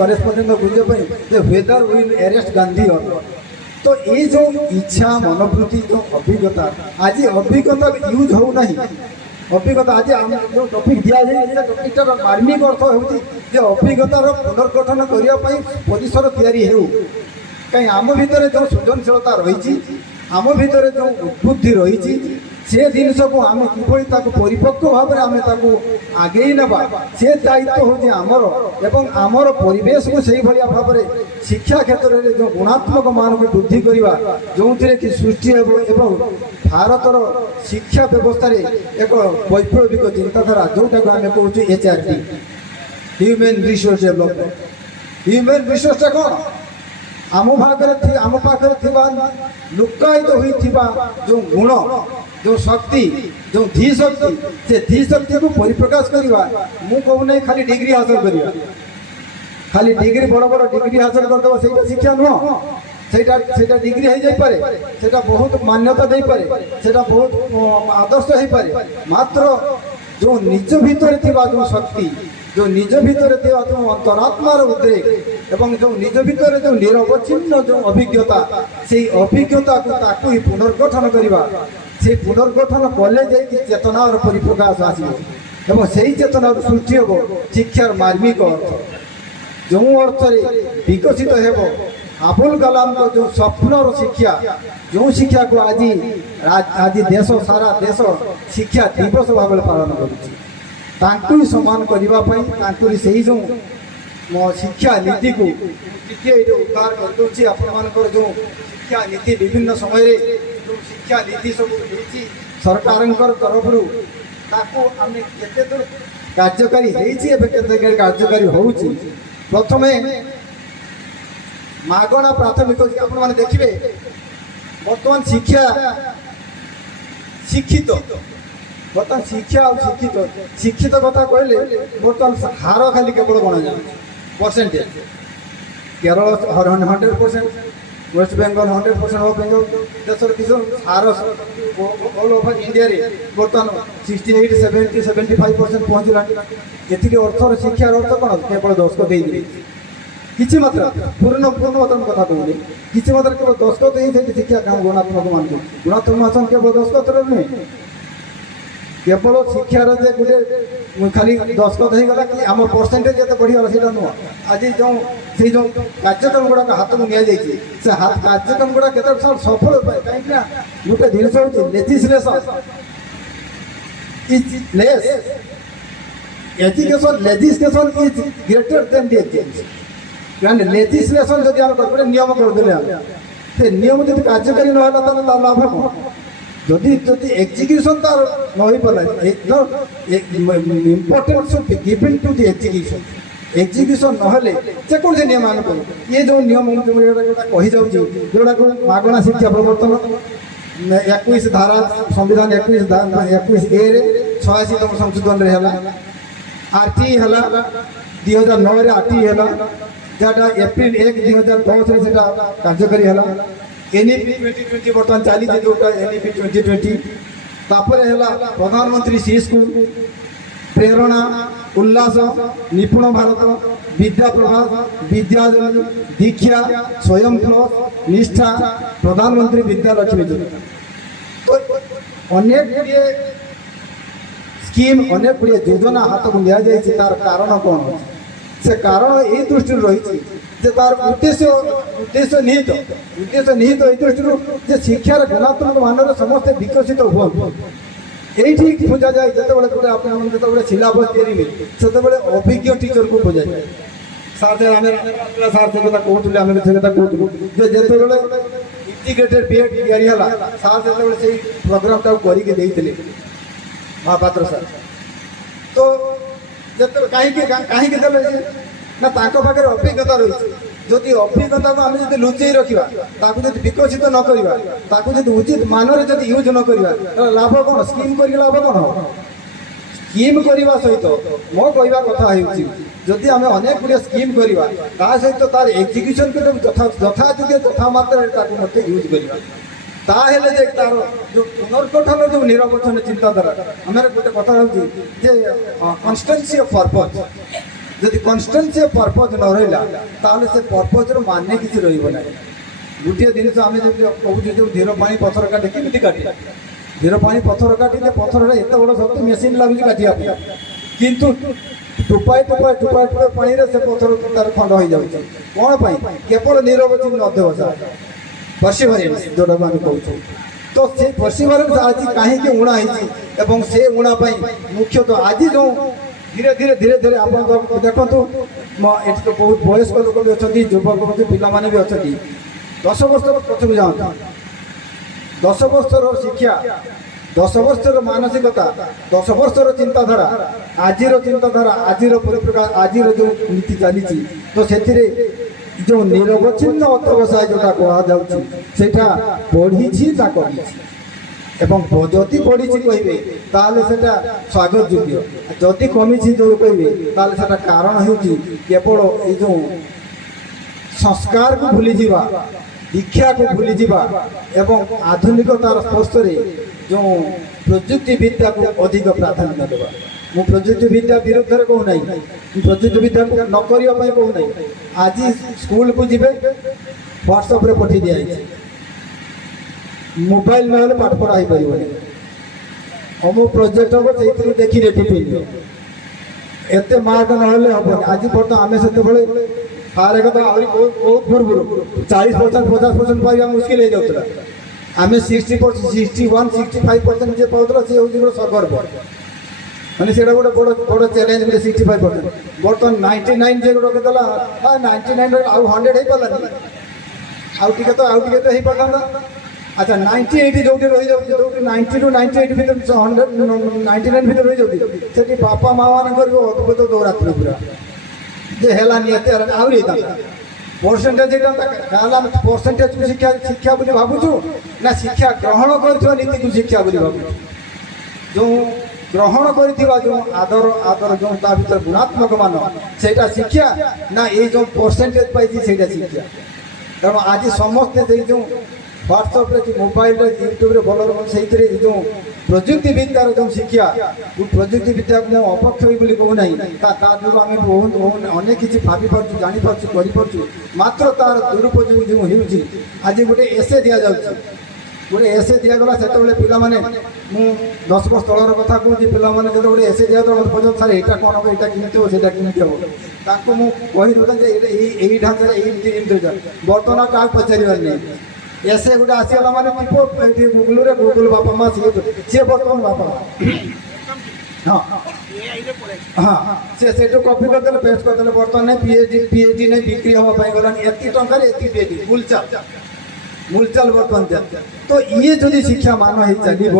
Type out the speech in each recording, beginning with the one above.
Correspondent बुझे weather will arrest Gandhi और तो ये जो इच्छा मनोवृत्ति जो अभिज्ञता आज अभिज्ञता यूज हो ना अभिज्ञता आज आम जो टॉपिक दिया जाए टॉपिकटार मार्मिक अर्थ हो अभिज्ञतार पुनर्गठन करने परिसर तैयारी हो कहीं आम भितर जो सृजनशीलता रही आम भितर जो उद्बुद्धि रही से जिनस को आम किभली परिपक्व भाव में आम आगे नवा से दायित्व हूँ आमर एवं आमर परिवेश को से भाव में शिक्षा क्षेत्र में जो गुणात्मक मान को वृद्धि करवा जो कि सृष्टि एवं भारतर शिक्षा व्यवस्था एक वैप्लविक चिंताधारा जोटा को आम कहूँ HRD human resource development human रिसोर्सटा कौन आम भागे आम पाखे लुकायित होता जो गुण जो शक्ति जो धी शक्ति से धी शक्ति को परिप्रकाश करवा मु कहू ना खाली डिग्री हासिल करवा खाली डिग्री बड़ बड़ डिग्री हासिल करदेव से शिक्षा नुह से डिग्री हो जापे से बहुत मान्यता दे पारे से बहुत आदर्श हो पारे मात्र जो निज भितर जो शक्ति जो निज भितर जो अंतरात्मार उद्रेक एवं जो निज भितर जो निरवच्छिन्न जो अभिज्ञता से अभिज्ञता को पुनर्गठन करवा से पुनर्गठन कले चेतनार परिप्रकाश आसो से चेतनार सृष्टि हम शिक्षार मार्मिक अर्थ जो अर्थ विकसित हो अबुल कलाम को जो स्वप्नर शिक्षा जो शिक्षा को आज देश सारा देश शिक्षा दिवस भाव पालन कर सम्मान करने से जो शिक्षा नीति को उद्धार करदे आपर जो शिक्षा नीति विभिन्न समय जो शिक्षा नीति सब सरकार तरफ आम केते दूर कार्यकारी कार्यकारी हो प्रथम मागणा प्राथमिक आपने देखिए बर्तमान शिक्षा शिक्षित बर्तमान शिक्षा और शिक्षित शिक्षित कथा कहले बर्तमान हार खाली केवल गणा जाए percentage Kerala 100%, West Bengal 100% of Bengal देशर किसी हार ऑल ओवर इंडिया बर्तमान 68, 70, 75% पहुँचला ये अर्थर शिक्षार अर्थ कौन केवल दशक दे किसी मात्रा पूर्ण पूर्ण मात्रा कथा कहूनी किसी मात्रा केवल दशक ही शिक्षा क्या गुणात्मक मान गुणात्मक मान केवल दशक नुहे केवल शिक्षार जे गोटे खाली दशक होगा कि आम परसेंटेज जो बढ़ीगला से नुह आज जो कार्यक्रम गुड़ाक हाथ को नि से कार्यक्रम गुड़ा के सफल पाए कहीं गोटे जिन हूँ legislation is less education legislation is greater than the education legislation जब आम गोटे नियम करदे से नियम जब कार्यकारी ना लाभ कौन जदि जदि एग्जीक्यूशन तार नहीं पाला importance given to the execution execution नहले से कौन से नियम आने कर ये जो नियम कही जाऊँ जोड़ा को मागणा शिक्षा प्रवर्तन 21 धारा संविधान 21A 86तम संशोधन है RT है 2009 RT है जहाँ एप्रिल 1, 2010 से कार्यकारी है NEP 2020 बर्तमान चली जोटा NEP 2020 तापर है प्रधानमंत्री सी स्कूल प्रेरणा उल्लास निपुण भारत विद्या प्रभा विद्याजन दीक्षा स्वयं प्लस निष्ठा प्रधानमंत्री विद्यालक्ष्मी योजना तो अनेक गुड़िए स्कीम अनेक गुड़िए योजना हाथ को दि जाए तार कारण कौन अच्छे से कारण ये दृष्टि रही तार उद्देश्य निहित ये दृष्टि शिक्षार गुणात्मक मान समस्ते विकसित हुआ ये खोजा जाए जो गोटे आप सिलेबस तैयारी से अभिज्ञ टीचर को खोजा जाए सार से सार से कहते आम से कहूँ जो इंटीग्रेटेड बीएड या सार से प्रोग्राम टाक करके महापात्र सार तो कहीं ना पाखे अभिज्ञता रही जदि अभिज्ञता को आम जो लुचई रखा विकसित न करवा उचित मान यूज न करवा लाभ कौन स्कीम कर लाभ कौन हम स्कीम करने सहित मो कहवा कथा जदि आम अनेक गुड़िया स्कीम करवा सहित तार एग्जीक्यूशन यथायोग्य यथा मात्रा यूज करवा ताहले जे तार जो पुनर्गठन जो निरवच्छिन्न चिंताधारा आम गोटे कथा कन्स्टेंसी ऑफ पर्पज যদি কনস্টান্ট সে পর্পজ ন রহিলা তাহলে সে পর্পজর মানে কিছু রহব না। গোটিয়ে জিনিস আমি যদি কହୁଛୁ যে ধীর পানি পথর কাটে কেମିତି কাটে, ধীর পানি পথর কাটিলে পথরটা এত বড় শক্তি মেସିନ୍ ଲାଗୁଛି କାଟିବା ପାଇଁ, କିନ୍ତୁ ଟୋପାଏ ଟୋପାଏ ଟୋପାଏ ଟୋପାଏ ପାଣିରେ ସେ ପଥର ତାର ଖଣ୍ଡ ହୋଇଯାଉଛି। କ'ଣ ପାଇଁ? କେବଳ ନିରବଚ୍ଛିନ୍ନ ଅଧ୍ୟବସାୟ, ପର୍ସିଭରେନ୍ସ ଯେଉଁଟାକୁ ଆମେ କହୁଛୁ। ତ ସେ ପର୍ସିଭରେନ୍ସ ଆଜି କାହିଁକି ଉଣା ହେଇଛି ଏବଂ ସେ ଉଣା ପାଇଁ ମୁଖ୍ୟତଃ ଆଜି ଯେଉଁ ଧୀରେ ଧୀରେ ଧୀରେ ଧୀରେ ଆପଣ ଦେଖନ୍ତୁ ଏଠି ତ ବହୁତ ବୟସ୍କ ଲୋକ ବି ଅଛନ୍ତି, ଯୁବକ ପିଲାମାନେ ବି ଅଛନ୍ତି। 10 ବର୍ଷର ପଛକୁ ଯାଆନ୍ତୁ, 10 ବର୍ଷର ଶିକ୍ଷା, 10 ବର୍ଷର ମାନସିକତା, 10 ବର୍ଷର ଚିନ୍ତାଧାରା, ଆଜିର ଚିନ୍ତାଧାରା, ଆଜିର ପରିପ୍ରକାଶ, ଆଜିର ଯେଉଁ ନୀତି ଚାଲିଛି, ତ ସେଥିରେ ଯେଉଁ ନିରବଚ୍ଛିନ୍ନ ଅଧ୍ୟବସାୟ ଯେଉଁଟା କୁହାଯାଉଛି ସେଇଟା ବଢ଼ିଛି ନା କମିଛି? ଏବଂ ଯଦି ବଢ଼ିଛି କହିବେ ତାହେଲେ ସେଟା ସ୍ୱାଗତ ଯୋଗ୍ୟ, ଯଦି କମିଛି ଯେଉଁ କହିବେ ତାହେଲେ ସେଟା କାରଣ ହେଉଛି କେବଳ ଏଇ ଯେଉଁ ସଂସ୍କାରକୁ ଭୁଲିଯିବା, ଦୀକ୍ଷାକୁ ଭୁଲିଯିବା ଏବଂ ଆଧୁନିକତାର ସ୍ପର୍ଶରେ ଯେଉଁ ପ୍ରଯୁକ୍ତି ବିଦ୍ୟାକୁ ଅଧିକ ପ୍ରାଧାନ୍ୟ ଦେବା। ମୁଁ ପ୍ରଯୁକ୍ତି ବିଦ୍ୟା ବିରୁଦ୍ଧରେ କହୁନାହିଁ, ମୁଁ ପ୍ରଯୁକ୍ତି ବିଦ୍ୟାକୁ ନ କରିବା ପାଇଁ କହୁନାହିଁ। ଆଜି ସ୍କୁଲକୁ ଯିବେ, ହ୍ୱାଟ୍ସଆପ୍ରେ ପଠାଇ ଦିଆଯାଇଛି, ମୋବାଇଲ ନହେଲେ ପାଠ ପଢ଼ା ହେଇପାରିବନି, ଅମୁକ ପ୍ରୋଜେକ୍ଟ ହେବ ସେଇଥିରୁ ଦେଖି ରେଟିଫିନିଅ, ଏତେ ମାର୍କ ନହେଲେ ହେବନି। ଆଜି ବର୍ତ୍ତମାନ ଆମେ ସେତେବେଳେ ଫାରେ କଥା ଆହୁରି ବହୁତ ପୂର୍ବରୁ 40% 50% ପାଇବା ମୁସ୍କିଲ ହେଇଯାଉଥିଲା। ଆମେ 60%, 61, 65% ଯିଏ ପାଉଥିଲା ସେ ହେଉଛି ଗୋଟେ ସଗର୍ବ, ମାନେ ସେଇଟା ଗୋଟେ ବଡ଼ ବଡ଼ ଚ୍ୟାଲେଞ୍ଜ ଗୋଟେ 65%। ବର୍ତ୍ତମାନ 99 ଯେ ଗୋଟେ ଦେଲା 99 ଆଉ 100 ହେଇପାରିଲାନି, ଆଉ ଟିକେ ତ ହେଇପାରିଥାନ୍ତା। ଆଚ୍ଛା 98 ଯେଉଁଠି ରହିଯାଉଛି, ଯେଉଁଠି 90 ରୁ 98 ଭିତରେ 99 ଭିତରେ ରହିଯାଉଛି, ସେଠି ବାପା ମାଆମାନଙ୍କର ବି ଅଦ୍ଭୁତ ଦୌରାତ୍ମ୍ୟ ପୁରା ଯେ ହେଲାନି, ଏତେ ହେଲାନି, ଆହୁରି ହେଇଥାନ୍ତା। ପରସେଣ୍ଟେଜ ହେଇଥାନ୍ତା। ତାହେଲେ ଆମେ ପରସେଣ୍ଟେଜକୁ ଶିକ୍ଷା ବୋଲି ଭାବୁଛୁ ନା ଶିକ୍ଷା ଗ୍ରହଣ କରିଥିବା ନୀତିକୁ ଶିକ୍ଷା ବୋଲି ଭାବୁଛୁ? ଯେଉଁ ଗ୍ରହଣ କରିଥିବା ଯେଉଁ ଆଦର ଯେଉଁ ତା ଭିତରେ ଗୁଣାତ୍ମକ ମାନ ସେଇଟା ଶିକ୍ଷା ନା ଏଇ ଯେଉଁ ପରସେଣ୍ଟେଜ ପାଇଛି ସେଇଟା ଶିକ୍ଷା? ତେଣୁ ଆଜି ସମସ୍ତେ ସେଇ ଯେଉଁ ହ୍ୱାଟ୍ସଆପ୍ରେ କି ମୋବାଇଲରେ ୟୁଟ୍ୟୁବରେ ଭଲ ସେଇଥିରେ ଯେଉଁ ପ୍ରଯୁକ୍ତି ବିଦ୍ୟାର ଯେଉଁ ଶିକ୍ଷା, ପ୍ରଯୁକ୍ତି ବିଦ୍ୟାକୁ ମୁଁ ଅପକ୍ଷ ବୋଲି କହୁନାହିଁ, ତା ଯୋଗୁଁ ଆମେ ବହୁତ ଅନେକ କିଛି ଭାବିପାରୁଛୁ, ଜାଣିପାରୁଛୁ, କରିପାରୁଛୁ, ମାତ୍ର ତାର ଦୁରୁପଯୋଗ ଯେଉଁ ହେଉଛି। ଆଜି ଗୋଟେ ଏସେ ଦିଆଯାଉଛି, ଗୋଟେ ଏସେ ଦିଆଗଲା, ସେତେବେଳେ ପିଲାମାନେ, ମୁଁ 10 ବର୍ଷ ତଳର କଥା କହୁଛି, ପିଲାମାନେ ଯେତେବେଳେ ଏସେ ଦିଆଗଲା ପର୍ଯ୍ୟନ୍ତ ସାର୍ ଏଇଟା କ'ଣ ହେବ, ଏଇଟା କେମିତି ହେବ, ସେଇଟା କେମିତି ହେବ, ତାଙ୍କୁ ମୁଁ କହିଦେଉଥିଲି ଯେ ଏଇ ଢାଞ୍ଚାରେ ଏମିତି। ବର୍ତ୍ତମାନ କାହାକୁ ପଚାରିବାର ନାହିଁ, ଏସେ ଗୋଟେ ଆସିଗଲା ମାନେ ଗୁଗୁଲରେ ଗୁଗୁଲ ବାପା ମା ସିଏ ବର୍ତ୍ତମାନ ବାପା ମା। ହଁ ହଁ, ସେ ସେଇଠୁ କପି କରିଦେଲେ, ପେଷ୍ଟ କରିଦେଲେ। ବର୍ତ୍ତମାନ ପିଏଚଡି ନେଇ ବିକ୍ରି ହେବା ପାଇଁ ଗଲାଣି, ଏତିକି ଟଙ୍କାରେ ଏତିକି ପିଏଚଡି ମୂଲଚାଲ ବର୍ତ୍ତମାନ ଚାଲିଛି। ତ ଇଏ ଯଦି ଶିକ୍ଷା ମାନ ହେଇ ଚାଲିବ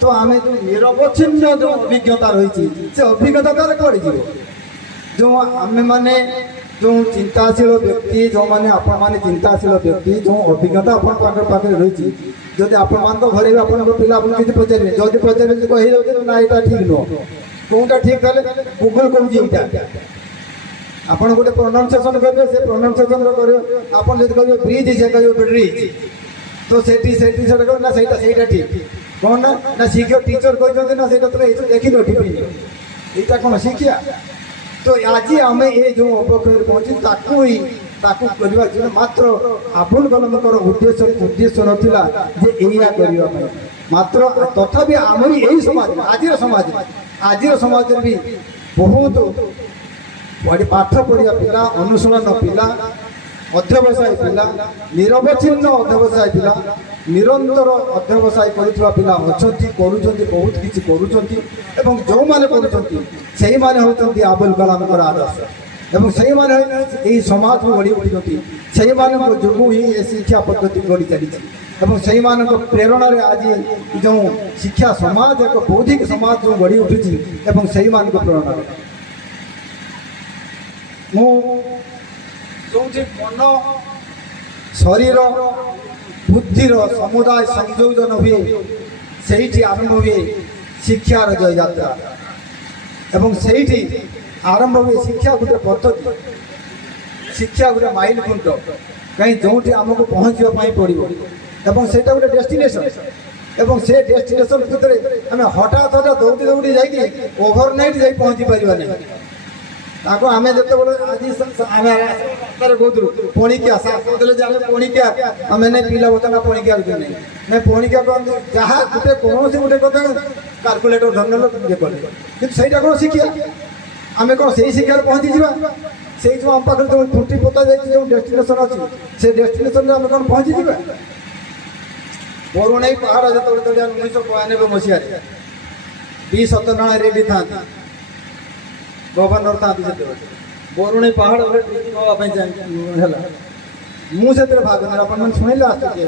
ତ ଆମେ ଯେଉଁ ନିରବଚ୍ଛିନ୍ନ ଯେଉଁ ଅଭିଜ୍ଞତା ରହିଛି ସେ ଅଭିଜ୍ଞତା ତାହେଲେ କୁଆଡ଼େ ଯିବ? ଯେଉଁ ଆମେମାନେ ଯେଉଁ ଚିନ୍ତାଶୀଳ ବ୍ୟକ୍ତି, ଯେଉଁମାନେ ଆପଣମାନେ ଚିନ୍ତାଶୀଳ ବ୍ୟକ୍ତି, ଯେଉଁ ଅଭିଜ୍ଞତା ଆପଣଙ୍କ ପାଖରେ ରହିଛି, ଯଦି ଆପଣମାନଙ୍କ ଘରେ ବି ଆପଣଙ୍କ ପିଲା ଆପଣ କିଛି ପଚାରିବେ, ଯଦି ପଚାରିବେ କହିଯାଉଛି ନା ଏଇଟା ଠିକ୍ ନୁହଁ, କେଉଁଟା ଠିକ୍ ତାହେଲେ ଗୁଗୁଲ କହୁଛି ଏଇଟା। ଆପଣ ଗୋଟେ ପ୍ରୋନାଉନ୍ସିଏସନ୍ କରିବେ, ସେ ପ୍ରୋନାଉନ୍ସିଏସନ୍ର କରିବେ। ଆପଣ ଯଦି କହିବେ ବ୍ରିଜ୍, ସେ କହିବେ ବ୍ରିଜ୍, ତ ସେଠି ସେଇଟା କହିବେ ନା ସେଇଟା ଠିକ୍। କ'ଣ ନା ଶିକ୍ଷା ଟିଚର କହିଛନ୍ତି ନା ସେଇଟା ତୁମେ ଦେଖିନ ଠିକ୍, ଏଇଟା କ'ଣ ଶିକ୍ଷା? ତ ଆଜି ଆମେ ଏ ଯେଉଁ ଅପକ୍ଷରେ ପହଞ୍ଚି ତାକୁ କରିବା ମାତ୍ର ଆପଣମାନଙ୍କର ଉଦ୍ଦେଶ୍ୟ ନଥିଲା ଯେ ଏଇଆ କରିବା ପାଇଁ, ମାତ୍ର ତଥାପି ଆମରି ଏଇ ସମାଜରେ, ଆଜିର ସମାଜରେ ବି ବହୁତ ପାଠ ପଢ଼ିବା ପିଲା, ଅନୁଶୀଳନ ପିଲା, ଅଧ୍ୟବସାୟ ପିଲା, ନିରବଚ୍ଛିନ୍ନ ଅଧ୍ୟବସାୟ ପିଲା, ନିରନ୍ତର ଅଧ୍ୟବସାୟ କରୁଥିବା ପିଲା ଅଛନ୍ତି, କରୁଛନ୍ତି, ବହୁତ କିଛି କରୁଛନ୍ତି। ଏବଂ ଯେଉଁମାନେ କରୁଛନ୍ତି ସେଇମାନେ ହେଉଛନ୍ତି ଆବୁଲ କଲାମଙ୍କର ଆଦର୍ଶ, ଏବଂ ସେଇମାନେ ଏହି ସମାଜକୁ ଗଢ଼ି ଉଠିଛନ୍ତି। ସେଇମାନଙ୍କ ଯୋଗୁଁ ହିଁ ଏ ଶିକ୍ଷା ପଦ୍ଧତି ଗଢ଼ି ଚାଲିଛି ଏବଂ ସେଇମାନଙ୍କ ପ୍ରେରଣାରେ ଆଜି ଯେଉଁ ଶିକ୍ଷା ସମାଜ, ଏକ ବୌଦ୍ଧିକ ସମାଜ ଯେଉଁ ଗଢ଼ି ଉଠୁଛି ଏବଂ ସେଇମାନଙ୍କ ପ୍ରେରଣାରେ ମୁଁ ଯେଉଁଠି ମନ, ଶରୀର, ବୁଦ୍ଧିର ସମୁଦାୟ ସଂଯୋଜନ ହୁଏ ସେଇଠି ଆରମ୍ଭ ହୁଏ ଶିକ୍ଷାର ଜୟଯାତ୍ରା। ଏବଂ ସେଇଠି ଆରମ୍ଭ ହୁଏ ଶିକ୍ଷା ଗୋଟେ ପଦ୍ଧତି, ଶିକ୍ଷା ଗୋଟେ ମାଇଲ ଖୁଣ୍ଟ, କାହିଁ ଯେଉଁଠି ଆମକୁ ପହଞ୍ଚିବା ପାଇଁ ପଡ଼ିବ ଏବଂ ସେଇଟା ଗୋଟେ ଡେଷ୍ଟିନେସନ୍। ଏବଂ ସେ ଡେଷ୍ଟିନେସନ୍ ଭିତରେ ଆମେ ହଠାତ୍ ଦୌଡ଼ି ଯାଇକି ଓଭରନାଇଟ୍ ଯାଇ ପହଞ୍ଚି ପାରିବା ନାହିଁ। ତାକୁ ଆମେ ଯେତେବେଳେ ଆଜି ଆମେ ରାସ୍ତାରେ କହୁଥିଲୁ ପଣିକିଆ ସାର୍ କହୁଥିଲେ ଯେ ଆମେ ପଣିକିଆ ଆମେ ନାଇଁ ପିଲା ବର୍ତ୍ତମାନ ପଣିକିଆ ନାଇଁ ନାଇଁ ପଣିକିଆ କହନ୍ତି ଯାହା ଗୋଟେ କୌଣସି ଗୋଟେ କଥା କାଲକୁଲେଟର ଧରିନେଲ ଇଏ କଲେ କିନ୍ତୁ ସେଇଟା କ'ଣ ଶିକ୍ଷା ଆମେ କ'ଣ ସେଇ ଶିକ୍ଷାରେ ପହଞ୍ଚିଯିବା ସେଇ ଯେଉଁ ଆମ ପାଖରେ ଯେଉଁ ଖୁଣ୍ଟି ପୋତା ଯାଇଛି ଯେଉଁ ଡେଷ୍ଟିନେସନ୍ ଅଛି ସେ ଡେଷ୍ଟିନେସନ୍ରେ ଆମେ କ'ଣ ପହଞ୍ଚିଯିବା ବରୁଣେଇ ପାହାଡ଼ ଯେତେବେଳେ ତଳେ 1992 ମସିହାରେ ବି ସତ୍ୟନାରାୟଣ ରେଡ୍ଡି ଥାନ୍ତି ଗଭର୍ଣ୍ଣର ଥାନ୍ତି ସେତେବେଳେ ବରୁଣେଇ ପାହାଡ଼ରେ ଟ୍ରେକିଂ ହେବା ପାଇଁ ହେଲା ମୁଁ ସେଥିରେ ଭାଗ ନେଲି ଆପଣମାନେ ଶୁଣିଲେ ଆସୁଛି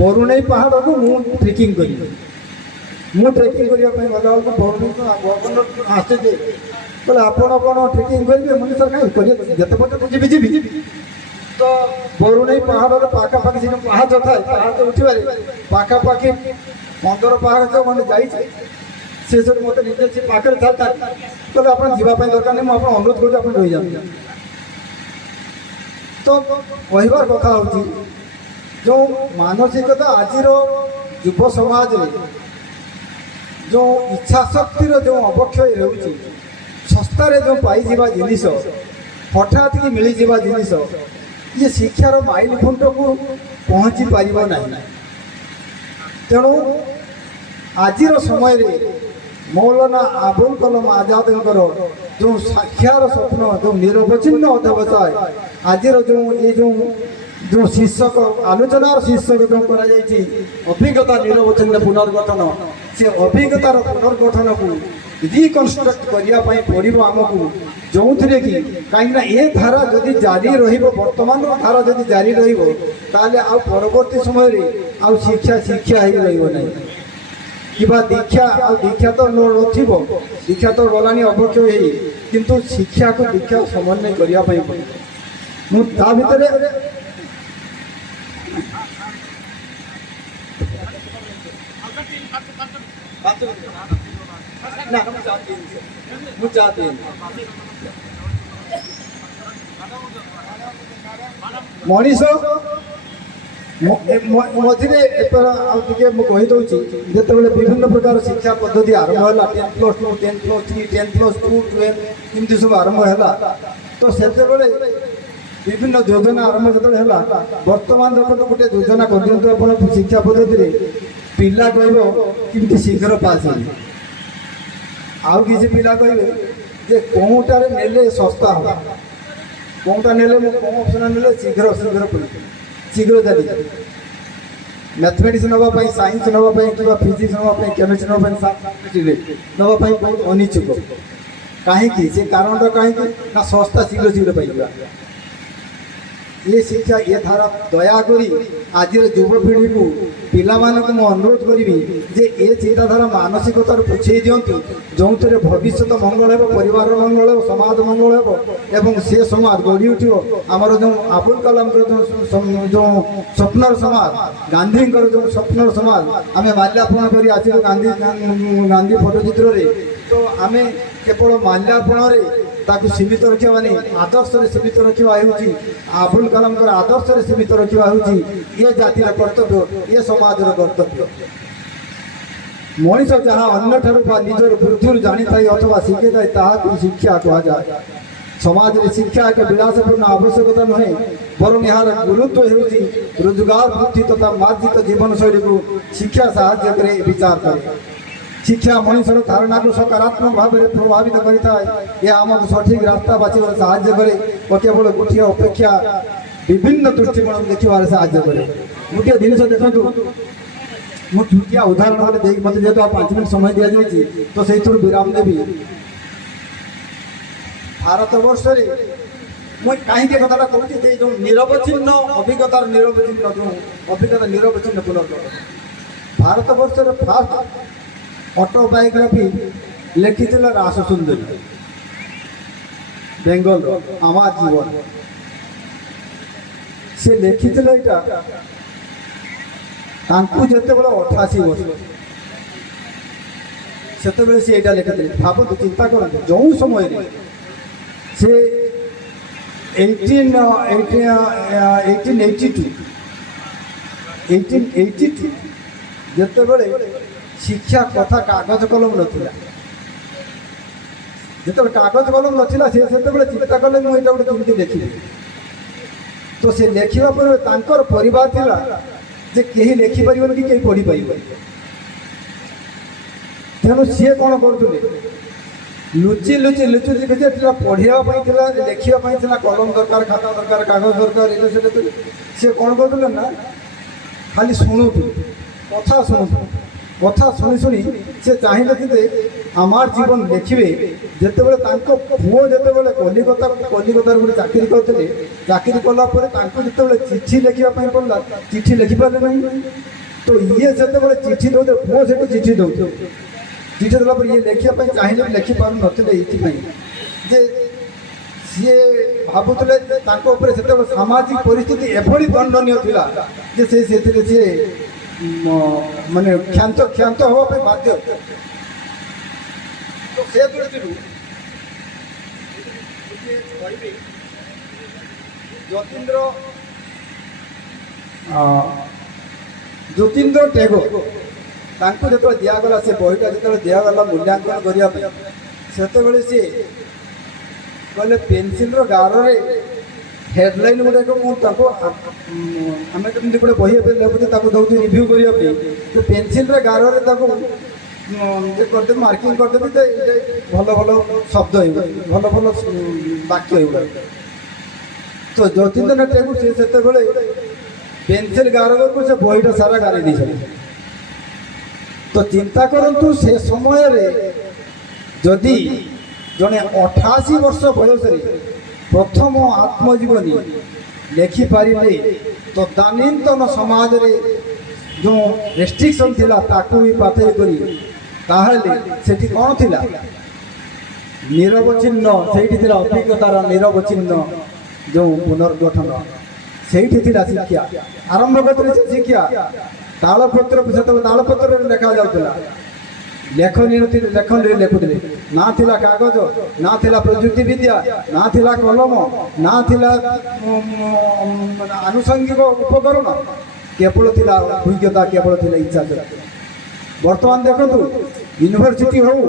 ବରୁଣେଇ ପାହାଡ଼କୁ ମୁଁ ଟ୍ରେକିଂ କରିବି ମୁଁ ଟ୍ରେକିଂ କରିବା ପାଇଁ ଗଲାବେଳକୁ ବରୁଣେଇ ଗଭର୍ଣ୍ଣର ଆସୁଛି ବୋଲେ ଆପଣ କ'ଣ ଟ୍ରେକିଂ କରିବେ ମୁଁ ସାର୍ କାହିଁ କରିବେ ଯେତେ ପର୍ଯ୍ୟନ୍ତ ଯିବି ତ ବରୁଣେଇ ପାହାଡ଼ର ପାଖାପାଖି ସେ ଯେଉଁ ପାହାଚ ଥାଏ ପାହାଚ ଉଠିବାରେ ପାଖାପାଖି 15 ପାହାଚ ମାନେ ଯାଇଛି ସେ ସବୁ ମୋତେ ନିଜେ ସେ ପାଖରେ ଥାଏ କହିଲେ ଆପଣ ଯିବା ପାଇଁ ଦରକାର ନାହିଁ ମୁଁ ଆପଣ ଅନୁରୋଧ କରୁଛି ଆପଣ ରହିଯାଆନ୍ତୁ ତ କହିବାର କଥା ହେଉଛି ଯେଉଁ ମାନସିକତା ଆଜିର ଯୁବ ସମାଜରେ ଯେଉଁ ଇଚ୍ଛା ଶକ୍ତିର ଯେଉଁ ଅବକ୍ଷୟ ହେଉଛି ଶସ୍ତାରେ ଯେଉଁ ପାଇଯିବା ଜିନିଷ ହଠାତ୍ କି ମିଳିଯିବା ଜିନିଷ ଇଏ ଶିକ୍ଷାର ମାଇଲ ଖୁଣ୍ଟକୁ ପହଞ୍ଚି ପାରିବ ନାହିଁ ତେଣୁ ଆଜିର ସମୟରେ ମୌଲାନା ଆବୁଲ କଲାମ ଆଜାଦଙ୍କର ଯେଉଁ ସାକ୍ଷାର ସ୍ୱପ୍ନ ଯେଉଁ ନିରବଚ୍ଛିନ୍ନ ଅଧ୍ୟାବସାୟ ଆଜିର ଯେଉଁ ଶୀର୍ଷକ ଆଲୋଚନାର ଶୀର୍ଷକ ଯେଉଁ କରାଯାଇଛି ଅଭିଜ୍ଞତା ନିରବଚ୍ଛିନ୍ନ ପୁନର୍ଗଠନ ସେ ଅଭିଜ୍ଞତାର ପୁନର୍ଗଠନକୁ ରିକନଷ୍ଟ୍ରକ୍ଟ କରିବା ପାଇଁ ପଡ଼ିବ ଆମକୁ ଯେଉଁଥିରେ କି କାହିଁକିନା ଏ ଧାରା ଯଦି ଜାରି ରହିବ ବର୍ତ୍ତମାନର ଧାରା ଯଦି ଜାରି ରହିବ ତାହେଲେ ଆଉ ପରବର୍ତ୍ତୀ ସମୟରେ ଆଉ ଶିକ୍ଷା ହେଇ ରହିବ ନାହିଁ କିମ୍ବା ଦୀକ୍ଷା ତ ନଥିବ ଦୀକ୍ଷା ତ ଗଲାଣି ଅବକ୍ଷୟ ହେଇ କିନ୍ତୁ ଶିକ୍ଷାକୁ ଦୀକ୍ଷା ସମନ୍ୱୟ କରିବା ପାଇଁ ପଡ଼ିବ ମୁଁ ତା ଭିତରେ ମୁଁ ଚାହାନ୍ତି ମଣିଷ ମଝିରେ ଆଉ ଟିକେ ମୁଁ କହିଦେଉଛି ଯେତେବେଳେ ବିଭିନ୍ନ ପ୍ରକାର ଶିକ୍ଷା ପଦ୍ଧତି ଆରମ୍ଭ ହେଲା 10+2 10+3 10+2 12 ଏମିତି ସବୁ ଆରମ୍ଭ ହେଲା ତ ସେତେବେଳେ ବିଭିନ୍ନ ଯୋଜନା ଆରମ୍ଭ ଯେତେବେଳେ ହେଲା ବର୍ତ୍ତମାନ ଦେଖନ୍ତୁ ଗୋଟେ ଯୋଜନା କରିଦିଅନ୍ତୁ ଆପଣ ଶିକ୍ଷା ପଦ୍ଧତିରେ ପିଲା କହିବ କେମିତି ଶୀଘ୍ର ପାସ୍ ହେବେ ଆଉ କିଛି ପିଲା କହିବେ ଯେ କେଉଁଟାରେ ନେଲେ ଶସ୍ତା ହେବ କେଉଁଟା ନେଲେ ମୁଁ କେଉଁ ଅପସନ୍ ନେଲେ ଶୀଘ୍ର ଶୀଘ୍ର ଚାଲିଯିବ ମ୍ୟାଥମେଟିକ୍ସ ନେବା ପାଇଁ ସାଇନ୍ସ ନେବା ପାଇଁ କିମ୍ବା ଫିଜିକ୍ସ ନେବା ପାଇଁ କେମିଷ୍ଟ୍ରି ନେବା ପାଇଁ ନେବା ପାଇଁ ବହୁତ ଅନିଚ୍ଛୁକ କାହିଁକି ସେ କାରଣଟା କାହିଁକି ନା ଶସ୍ତା ଶୀଘ୍ର ପାଇଯିବା ये शिक्षा ये धारा दयाकोरी आज युवपीढ़ी को पिलामानक मु अनुरोध करी जे ए चिंताधारा मानसिकतार बुझे दिंतु जो भविष्य मंगल हो परिवार मंगल हो समाज मंगल हो एवं से समाज गढ़ी उठ आमर जो अबुल कलाम जो स्वप्नर समाज गांधी जो स्वप्नर समाज आम माल्यार्पण कर आसलु गांधी फोटोचित्र तो आम केवल माल्यार्पण ताकू सीमित रखा माने आदर्श रे सीमित रखा अबुल कलाम आदर्श रे सीमित रखा ये जातिर कर्तव्य ये समाज कर्तव्य मनीष जहाँ अन्य निजर बुद्धि जानी था अथवा शिखे थाए ताकू शिक्षा कहुए समाज रे शिक्षा एक विलासपूर्ण आवश्यकता नुहे बरं यार गुरुत्व होउछि रोजगार वृद्धि तथा मार्जित जीवन शैली को शिक्षा साहाय्य करे विचार करे शिक्षा मनुष्यर धारणा को सकारात्मक भाव में प्रभावित करता है यह आमको सठिक रास्ता बाछिबार साहाय्य करे और केवल गोटे अपेक्षा विभिन्न दृष्टिकोण देखिबार साहाय्य करे गोटे जिनिस देखंतु मु छुटिया उदाहरण देख मत जेहेतु 5 मिनट समय दिया जाइए तो से विराम देवी भारत वर्ष मुझे कहीं कथा कहूँ जो निरवच्छिन्न अभिज्ञतार निरवच्छिन्न जो अभिज्ञता निरवच्छिन्न पुनर्गठन भारत वर्ष फास्ट ऑटोबायोग्राफी लिखी रास सुंदरी बेंगल आमार जीवन से लिखी यहाँ जिते 88 वर्ष से लिखी भावतु चिंता कर जो समय से 1882 जिते शिक्षा कथा कागज कलम नथिला ଯେତେବେଳେ କାଗଜ କଲମ ନଥିଲା ସେ ସେତେବେଳେ ଚିନ୍ତା କଲେ ମୁଁ ଏଇଟା ଗୋଟେ କେମିତି ଲେଖିବି। ତ ସେ ଲେଖିବା ପରେ ତାଙ୍କର ପରିବାର ଥିଲା ଯେ କେହି ଲେଖିପାରିବନି କି କେହି ପଢ଼ିପାରିବନି। ତେଣୁ ସିଏ କ'ଣ କରୁଥିଲେ, ଲୁଚି ଲୁଚି ଲୁଚି ଲୁଚି ଥିଲା ପଢ଼ିବା ପାଇଁ ଥିଲା, ଲେଖିବା ପାଇଁ ଥିଲା କଲମ ଦରକାର, ଖାତା ଦରକାର, କାଗଜ ଦରକାର, ଏଇଟା ସେଟା। ସିଏ କ'ଣ କରୁଥିଲେ ନା ଖାଲି ଶୁଣୁଥିଲେ, କଥା ଶୁଣୁଥିଲେ। କଥା ଶୁଣି ଶୁଣି ସେ ଚାହିଁଲେ ଯେ আমার জীবন লেখিবে। যেতবে তাঁর পুয় যেতবে কলিকতার গোটে চাকরি করলে, চাকরি কলা পরে তাঁকু যেতবে চিঠি লেখিবা পড়লা, চিঠি লেখিপারে না। তো ইয়ে যেতবে চিঠি দৌলে পুয় সেটু চিঠি দৌলে, চিঠি দেলা পরে ইয়ে লেখিবা চাহিলে লেখিপার নথিলে এইথিপাই যে ସିଏ ଭାବୁଥିଲେ ତାଙ୍କ ଉପରେ ସେତେବେଳେ ସାମାଜିକ ପରିସ୍ଥିତି ଏଭଳି ଦଣ୍ଡନୀୟ ଥିଲା ଯେ ସେଥିରେ ସିଏ ମାନେ କ୍ଷାନ୍ତ ହେବା ପାଇଁ ବାଧ୍ୟ। ତ ସେ ଦୃଷ୍ଟିରୁ କହିବି ଜ୍ୟୋତିନ୍ଦ୍ର ଟେଗୋର ତାଙ୍କୁ ଯେତେବେଳେ ଦିଆଗଲା ସେ ବହିଟା ଯେତେବେଳେ ଦିଆଗଲା ମୂଲ୍ୟାଙ୍କନ କରିବା ପାଇଁ, ସେତେବେଳେ ସିଏ କହିଲେ ପେନସିଲ୍ର ଗାରରେ ହେଡ଼ଲାଇନ୍ ଗୁଡ଼ାକ ମୁଁ ତାକୁ ଆମେ କେମିତି ଗୋଟେ ବହି ଏବେ ଲେଖୁଛେ ତାକୁ ଦେଉଛି ରିଭ୍ୟୁ କରିବା ପାଇଁ, ତ ପେନସିଲ୍ର ଗାରରେ ତାକୁ କରିଦେବି, ମାର୍କିଂ କରିଦେବି ଯେ ଭଲ ଭଲ ଶବ୍ଦ ହେଇଗୁଡ଼ା, ଭଲ ଭଲ ବାକ୍ୟ ହେଇଗୁଡ଼ା। ତ ଜ୍ୟୋତିନ୍ଦ୍ରନାଥ ଟେଗୋର ସେ ସେତେବେଳେ ପେନସିଲ୍ ଗାରକୁ ସେ ବହିଟା ସାରା ଗାରେଇ ଦେଇଛନ୍ତି। ତ ଚିନ୍ତା କରନ୍ତୁ ସେ ସମୟରେ ଯଦି ଜଣେ 88 ବର୍ଷ ବୟସରେ ପ୍ରଥମ ଆତ୍ମଜୀବନୀ ଲେଖିପାରିଲେ, ତଦାନୀନ୍ତନ ସମାଜରେ ଯେଉଁ ରେଷ୍ଟ୍ରିକ୍ସନ୍ ଥିଲା ତାକୁ ବି ପାଥେୟ କରି, ତାହେଲେ ସେଠି କ'ଣ ଥିଲା? ନିରବଚ୍ଛିନ୍ନ, ସେଇଠି ଥିଲା ଅଭିଜ୍ଞତାର ନିରବଚ୍ଛିନ୍ନ ଯେଉଁ ପୁନର୍ଗଠନ, ସେଇଠି ଥିଲା ଶିକ୍ଷା। ଆରମ୍ଭ କରିଥିଲେ ସେ ଶିକ୍ଷା ତାଳପତ୍ର, ସେତେବେଳେ ତାଳପତ୍ରରେ ଲେଖାଯାଉଥିଲା, ଲେଖନୀରେ ଲେଖୁଥିଲେ। ନା ଥିଲା କାଗଜ, ନା ଥିଲା ପ୍ରଯୁକ୍ତି ବିଦ୍ୟା, ନା ଥିଲା କଲମ, ନା ଥିଲା ଆନୁଷଙ୍ଗିକ ଉପକରଣ, କେବଳ ଥିଲା ଅଭିଜ୍ଞତା, କେବଳ ଥିଲା ଇଚ୍ଛା ଶକ୍ତି। ବର୍ତ୍ତମାନ ଦେଖନ୍ତୁ ୟୁନିଭର୍ସିଟି ହଉ,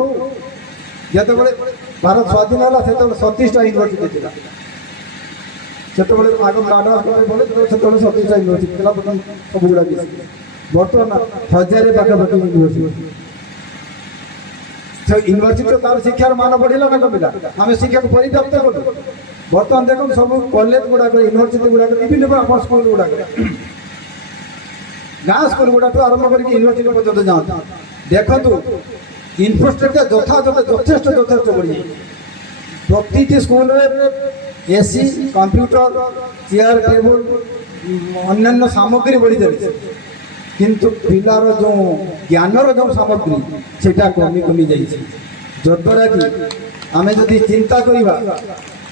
ଯେତେବେଳେ ଭାରତ ସ୍ୱାଧୀନ ହେଲା ସେତେବେଳେ 37ଟା ୟୁନିଭର୍ସିଟି ଥିଲା। ସେତେବେଳେ ଆଗ ଆଡଭାନ୍ସ ବଲେ ସେତେବେଳେ 37ଟା ୟୁନିଭର୍ସିଟି ଥିଲା, ବର୍ତ୍ତମାନ ସବୁଗୁଡ଼ା ମିଶି ବର୍ତ୍ତମାନ 1000 ପାଖାପାଖି ୟୁନିଭର୍ସିଟି। यूनिवर्सिटी तार शिक्षार मान बढ़ला ना कमिला, आम शिक्षा को परिव्याप्त कलु। बर्तमान देख सब कॉलेज गुड़ाक यूनिवर्सिटी गुड़ाक विभिन्न स्कूल गुड़ाक गाँ स्कूल गुड़ा आरंभ कर यूनिवर्सिटी पर्यटन जाता देखु इनफ्रास्ट्रक्चर यथेष्ट बढ़ी प्रति school AC computer chair table अन्य सामग्री बढ़ी चली किंतु पिलार जो ज्ञानर जो सामग्री सेटा कमी कमी जाइए जद्वारा कि आमे जदि चिंता करिबा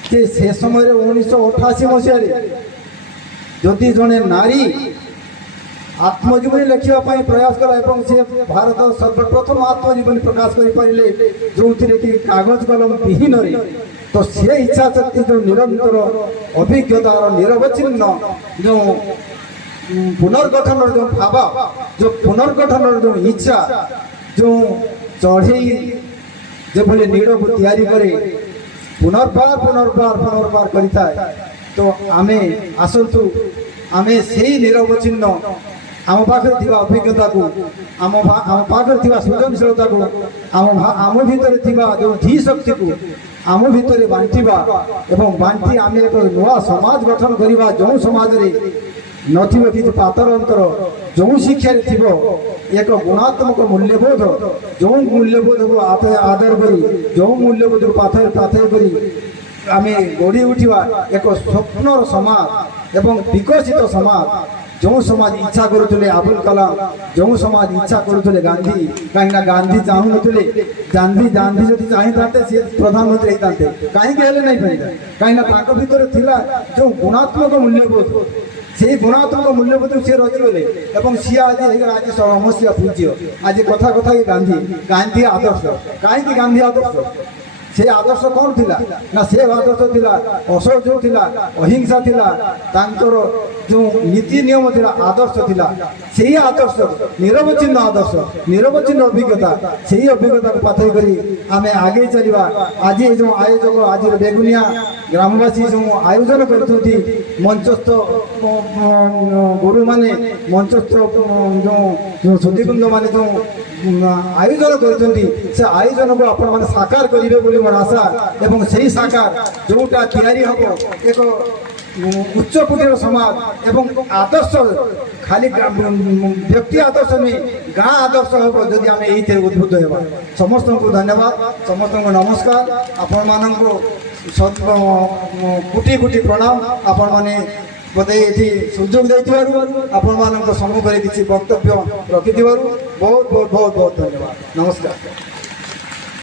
कि से समय 1988 मसीह जदि जड़े नारी आत्मजीवनी लिखा प्रयास कला एवं से भारत सर्वप्रथम आत्मजीवनी प्रकाश कर पारे जो कि कागज कलम विहीन तो से इच्छा शक्ति जो निरंतर अभिज्ञता निरवच्छिन्न जो पुनर्गठन जो भाव जो पुनर्गठन जो इच्छा जो चढ़े जो नीड़ को तैयारी करे पुनर्बार पुनर्बार पुनर्बार करिता तो आमे आसतु आमे से निरवच्छिन्न आम पाखे थिबा अभिज्ञता को आम पाखे थिबा सृजनशीलता को आम भितर थिबा जो धी शक्ति को आम भितर बांटिबा एवं बांटी आम एक नुआ समाज गठन करिबा जो समाज रे नथिबो कि पातर अंतर जो शिक्षा एक गुणात्मक मूल्यबोध जो मूल्यबोध को आदर करी जो मूल्यबोध को पाथर पाथर करी आम गढ़ी उठा एक स्वप्नर समाज एवं विकसित समाज जो समाज इच्छा करुले अबुल कलाम जो समाज इच्छा करुले गांधी कहीं गांधी चाहू नुले गांधी गांधी जब चाहते सी प्रधानमंत्री होते कहीं नहीं पारे कहीं भीतर थिला जो गुणात्मक मूल्यबोध से गुणात्मक मूल्यबोध सी रचिगले सी आज आज समस्या पूज्य आज कथा कथा गांधी गांधी आदर्श कहीं गांधी आदर्श से आदर्श कौन थिला ना से आदर्श थिला असहयोग थिला अहिंसा थिला तांकर ଯେଉଁ ନୀତି ନିୟମ ଥିଲା ଆଦର୍ଶ ଥିଲା ସେହି ଆଦର୍ଶ ନିରବଚ୍ଛିନ୍ନ ଅଭିଜ୍ଞତା ସେହି ଅଭିଜ୍ଞତାକୁ ପାଥେଇ କରି ଆମେ ଆଗେଇ ଚାଲିବା। ଆଜି ଏ ଯେଉଁ ଆୟୋଜକ ଆଜିର ବେଗୁନିଆ ଗ୍ରାମବାସୀ ଯେଉଁ ଆୟୋଜନ କରିଛନ୍ତି ମଞ୍ଚସ୍ଥ ଗୁରୁମାନେ ମଞ୍ଚସ୍ଥ ଯେଉଁ ସୁଧୀବୃନ୍ଦମାନେ ଯେଉଁ ଆୟୋଜନ କରିଛନ୍ତି ସେ ଆୟୋଜନକୁ ଆପଣମାନେ ସାକାର କରିବେ ବୋଲି ମୋର ଆଶା ଏବଂ ସେହି ସାକାର ଯେଉଁଟା ତିଆରି ହେବ ଏକ ଉଚ୍ଚ କୋଟିର ସମାଜ ଏବଂ ଆଦର୍ଶ ଖାଲି ବ୍ୟକ୍ତି ଆଦର୍ଶ ନୁହେଁ ଗାଁ ଆଦର୍ଶ ହେବ ଯଦି ଆମେ ଏଇଥିରେ ଉଦ୍ବୁଦ୍ଧ ହେବା। ସମସ୍ତଙ୍କୁ ଧନ୍ୟବାଦ, ସମସ୍ତଙ୍କୁ ନମସ୍କାର, ଆପଣମାନଙ୍କୁ କୋଟି କୋଟି ପ୍ରଣାମ। ଆପଣମାନେ ମୋତେ ଏଠି ସୁଯୋଗ ଦେଇଥିବାରୁ ଆପଣମାନଙ୍କ ସମ୍ମୁଖରେ କିଛି ବକ୍ତବ୍ୟ ରଖିଥିବାରୁ ବହୁତ ବହୁତ ବହୁତ ବହୁତ ଧନ୍ୟବାଦ, ନମସ୍କାର।